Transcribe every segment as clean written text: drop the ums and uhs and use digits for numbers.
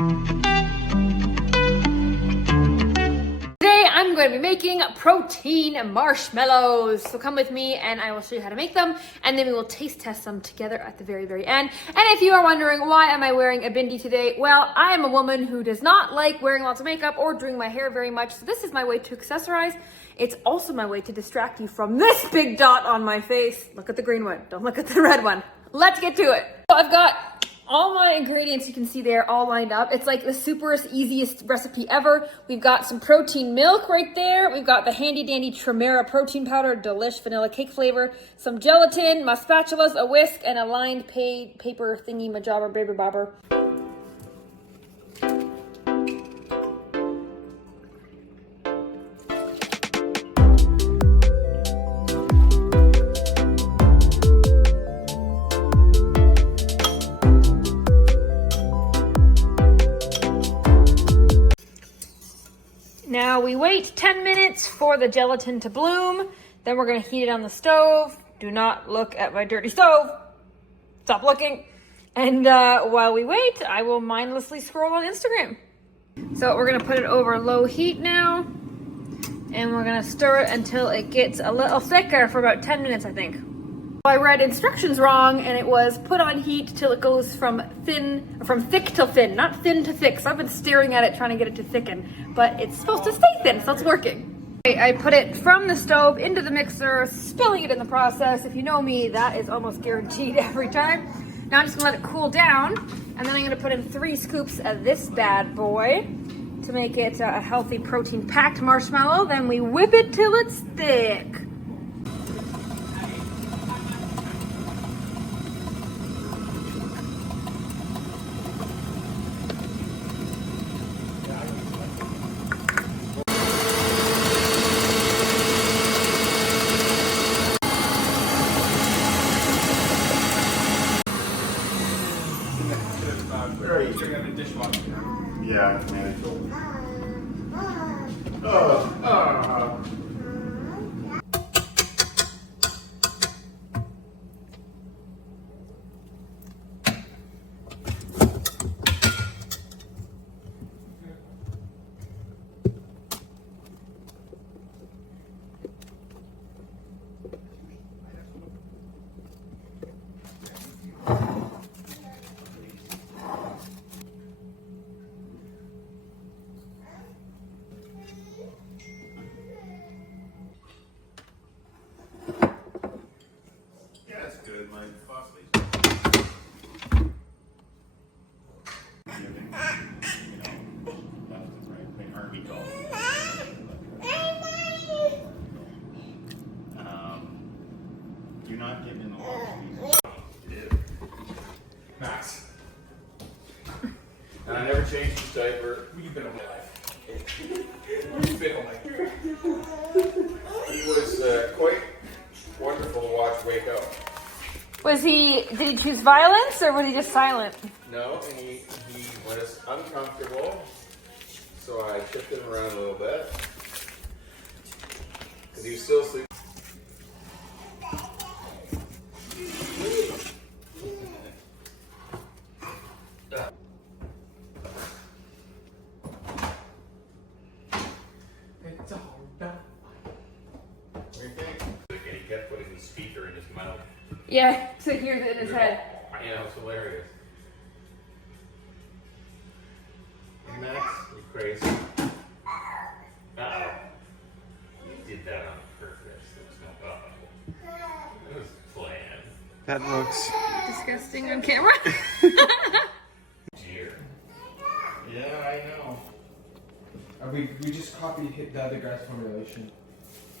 I'm going to be making protein marshmallows. So come with me and I will show you how to make them, and then we will taste test them together at the very, very end. And if you are wondering why am I wearing a bindi today, well, I am a woman who does not like wearing lots of makeup or doing my hair very much. So this is my way to accessorize. It's also my way to distract you from this big dot on my face. Look at the green one. Don't look at the red one. Let's get to it. So I've got all my ingredients, you can see there, all lined up. It's like the superest, easiest recipe ever. We've got some protein milk right there. We've got the handy dandy Tremera protein powder, delish vanilla cake flavor, some gelatin, my spatulas, a whisk, and a lined paper thingy majabber baby bobber. Now we wait 10 minutes for the gelatin to bloom. Then we're gonna heat it on the stove. Do not look at my dirty stove. Stop looking. And while we wait, I will mindlessly scroll on Instagram. So we're gonna put it over low heat now. And we're gonna stir it until it gets a little thicker for about 10 minutes, I think. I read instructions wrong, and it was put on heat till it goes from thick till thin, not thin to thick. So I've been staring at it trying to get it to thicken, but it's supposed to stay thin, so it's working. I put it from the stove into the mixer, spilling it in the process. If you know me, that is almost guaranteed every time. Now I'm just gonna let it cool down, and then I'm gonna put in 3 scoops of this bad boy to make it a healthy protein-packed marshmallow. Then we whip it till it's thick. Yeah, manageable. That's good, my phosphate. You're not getting in the water. Max. And I never changed his diaper. You've been on my life. You've been on my life. He was quite wonderful to watch wake up. Did he choose violence, or was he just silent? No, and he was uncomfortable, so I shifted him around a little bit. Because he was still sleeping. It's all done. What do you think? He kept putting the speaker in his mouth. Yeah, to hear it in his head. I know, it's hilarious. Max, you crazy. Uh-oh. You did that on purpose. There was no uh-oh. It was planned. That looks Disgusting on camera. Dear. Yeah, I know. We just copied the other guy's formulation,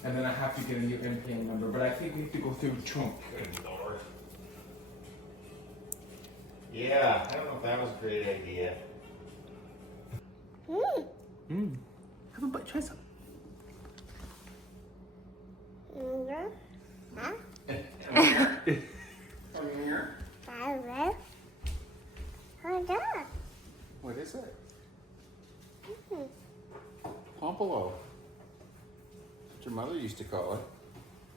and then I have to get a new NPN number, but I think we have to go through Chunk. Good Lord. Yeah, I don't know if that was a great idea. Have a bite, try some. Come here. What is it? Pompolo. That's what your mother used to call it.